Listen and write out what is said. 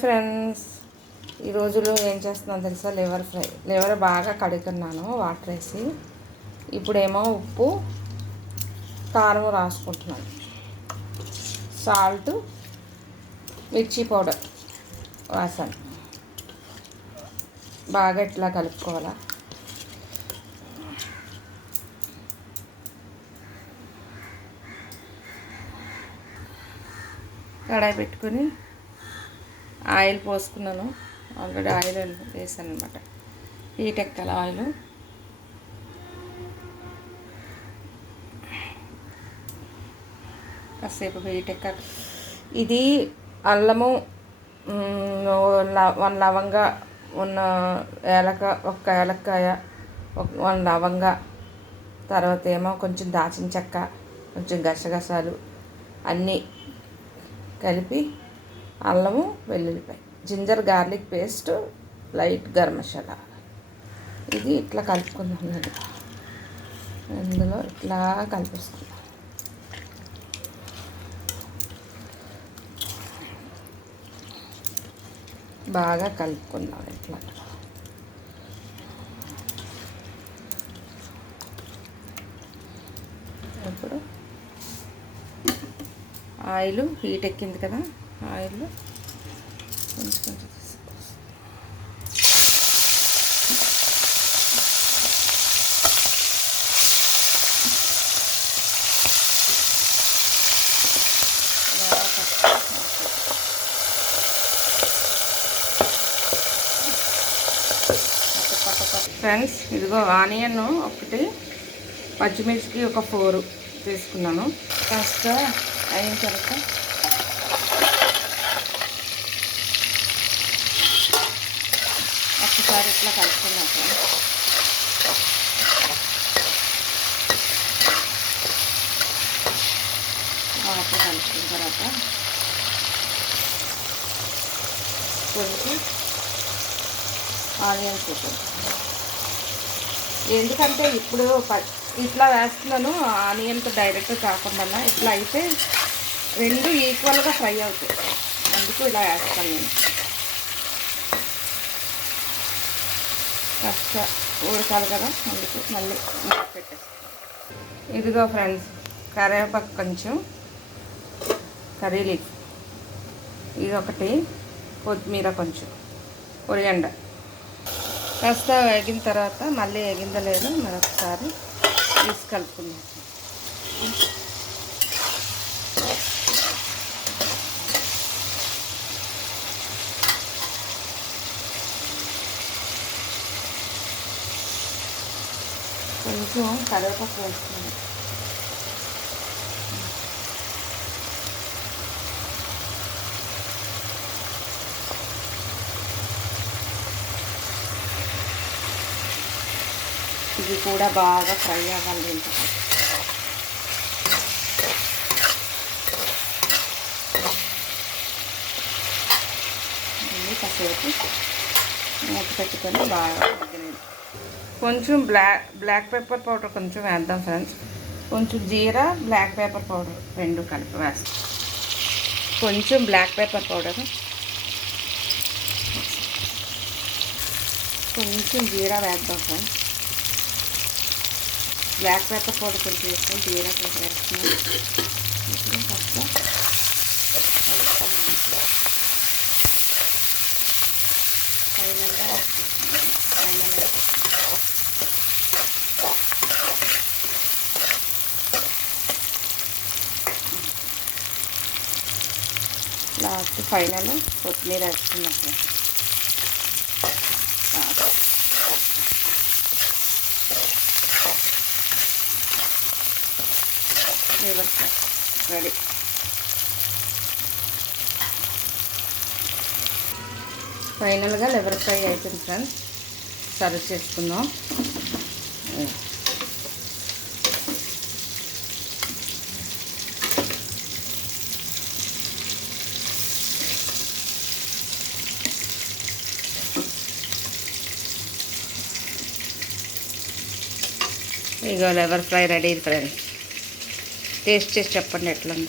Friends ఈ రోజులో ఏం చేస్తున్నాను తెలుసా? Liver fry. లివర్ బాగా కడుగుతున్నాను వాటర్ వేసి. ఇప్పుడేమో ఉప్పు కారం రాసుకుంటున్నాను. సాల్ట్ మిర్చి పౌడర్ రాసాను. బాగా ఇట్లా కలుపుకోవాలా? కడాయి పెట్టుకొని ఆయిల్ పోసుకున్నాను. ఆల్రెడీ ఆయిల్ వేసాను అనమాట హీట్ ఎక్కాలి ఆయిల్. కాసేపు హీట్ ఎక్కాక ఇది అల్లము వన్ లవంగా ఉన్న ఏలక ఒక ఏలక్కాయ వన్ లవంగా తర్వాత ఏమో కొంచెం దాచిన చెక్క కొంచెం గసగసాలు అన్నీ కలిపి అల్లము వెల్లుల్లిపాయ. Ginger garlic paste light garam masala. ఇది ఇట్లా కలుపుకుందాం ఇందులో ఇట్లా కలిపిస్తున్నాం బాగా కలుపుకుందాం ఇట్లా. ఇప్పుడు ఆయిల్ హీట్ ఎక్కింది కదా? ఆయిల్ కొంచెం కొంచెం ఫ్రెండ్స్ ఇదిగో ఆనియన్ ఒకటి పచ్చిమిర్చికి ఒక ఫోర్ తీసుకున్నాను. కాస్త అయిన తర్వాత ఒకసారి ఇట్లా కలుపుకున్నాం వాటర్ కలుపుకున్న తర్వాత కొంచెం ఆనియన్స్ ఎందుకంటే ఇప్పుడు ఇట్లా వేస్తున్నాను ఆనియన్తో డైరెక్ట్ కాకుండా ఇట్లా అయితే రెండు ఈక్వల్గా ఫ్రై అవుతాయి. అందుకు ఇలా వేస్తాను నేను. కాస్త ఉడకాలి కదా అందుకు మళ్ళీ పెట్టేస్తాను ఇదిగో ఫ్రెండ్స్ కరివేపాకు కొంచెం కర్రీ లీఫ్. ఇది ఒకటి కొత్తిమీర కొంచెం కొరియండ కాస్త వేగిన తర్వాత మళ్ళీ వేగిందో లేదో మరొకసారి తీసుకెళ్తున్నాం. కొంచెం కరివేపాకు వేస్తుంది ఇది కూడా బాగా ఫ్రై అవ్వాలి దీంతో కాసేపు మూత పెట్టుకొని బాగా కొంచెం బ్లాక్ బ్లాక్ పెప్పర్ పౌడర్ కొంచెం వేద్దాం ఫ్రెండ్స్. కొంచెం జీరా బ్లాక్ పేపర్ పౌడర్ రెండు కలిపి వేస్తాం. కొంచెం బ్లాక్ పేపర్ పౌడర్. కొంచెం జీరా వేద్దాం ఫ్రెండ్స్. బ్లాక్ పేపర్ పౌడర్ కొంచెం వేస్తాం జీరా కొంచెం వేస్తున్నాం. ఇప్పుడు కాస్త ఫైనల్గా ఫైనల్గా లాస్ట్ ఫైనల్ కొత్తిమీర వేసుకున్నాం ఫ్లేవర్ రెడీ. ఫైనల్గా లెవర్ ఫ్రై అవుతుంది ఫ్రెండ్స్. సర్వ్ చేసుకుందాం. ఇగో liver fry ready friends. Taste చేసి చెప్పండి ఎట్లా ఉంది